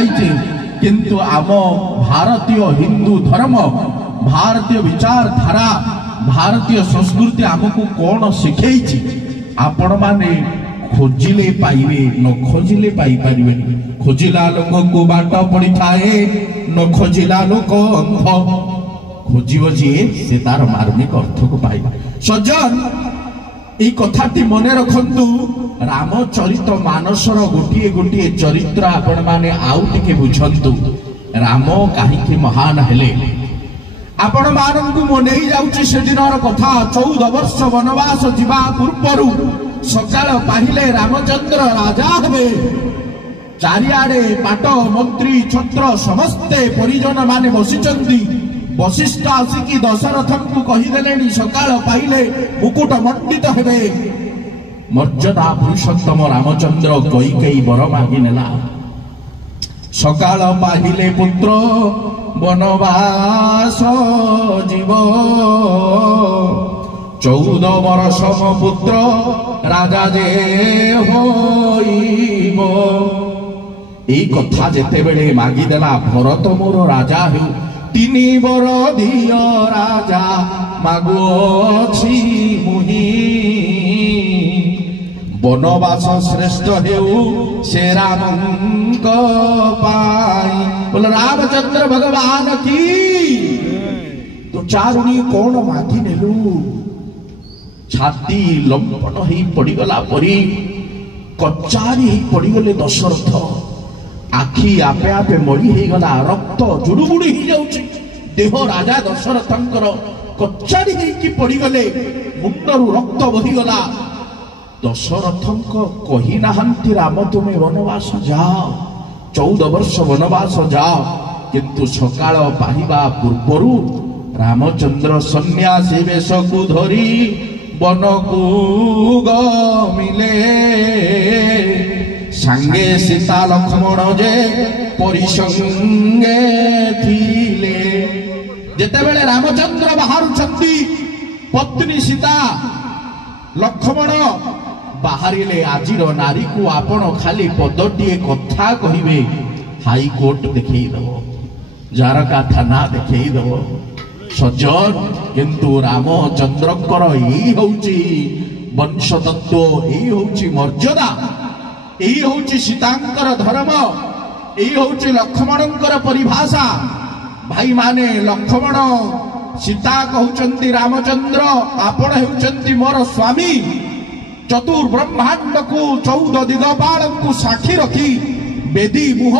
जाइए किंतु आम भारतीय हिंदू धर्म भारतीय विचारधारा भारतीय संस्कृति आमको कौन शिखई आपण माने खोजिले पाइबे न खोजिले पाई पारिबे खोजिला लोक को बाट पड़ी थाए न खोजिला लोक अंध खोजिब जी से तार मार्मिक अर्थ को पाइबा सज्जन এই কথাটি মনে রখন্তু রামচরিত মানসর গোটিয়ে গোটিয়ে চরিত্র আপন মানে আউ টিকে বুঝন্তু রাম কাহিকি মহান হেলে আপন মানଙ୍କୁ মনেই যাଉଛି সেদিনর কথা 14 বর্ষ বনবাস ଯିବା ପୂର୍ବରୁ ସକାଳ ପାहिले ରାମଚନ୍ଦ୍ର ରାଜା ହେବେ ଚାରିଆଡେ ପାଟ ମନ୍ତ୍ରୀ ଛତ୍ର ସମସ୍ତେ ପରିଜନ ମାନେ ବସିଛନ୍ତି वशिष्ठ आसिकी दशरथ को कहीदेले सकाल पाइले मुकुट मंडित हेबे मर्यादा पुरुषोत्तम रामचंद्र कई कई बर मागी नेला सकाल पाहिले पुत्र वनवास जीव 14 वर्ष पुत्र राजा जे होइबो एई कथा जेते बेले मागी देला भरत मोर राजा हेउ तिनी बर दिय राजा मागुछि मुहि वनवास श्रेष्ठ हेउ से रामंक पाई बोल रामचंद्र भगवान की तो चारुणी कौन मागी नेलु छाती लंपन ही पड़ीगला परी कचारी ही पड़ीगले दशरथ आखि आपे आपे मड़ी ही गला रक्त जुड़ुबुड़ी ही जाउची देह राजा दशरथंकर कचारी ही पड़ी गले मुंडरू रक्त बही गला दशरथंक कही नाहंती राम तुमे वनवास जाओ 14 वर्ष वनवास जाओ किंतु सकाळ पाहिबा पूर्वरु रामचंद्र सन्यासी वेश को धरी वन को गमिले सांगे सीता लक्ष्मण जे परिसंगे थिले जेते बेले रामचंद्र बाहरुछंती पत्नी सीता लक्ष्मण बाहरिले आजिर नारी को आपण खाली पदटिए कथा कहिबे हाई कोर्ट देखई दबो जारका थाना देखई दबो सज्जन किंतु रामचंद्रकर एई होउची वंश तत्व एई होउची मर्यादा एई होउची सीतांकर धर्म एई होउची लक्ष्मणंकर परिभाषा भाई माने लक्ष्मण सीता कहउचंती रामचंद्र आपण हेउचंती मोर स्वामी चतुर्ब्रह्मांड को 14 दिगपाल को साक्षी रखी बेदी मुह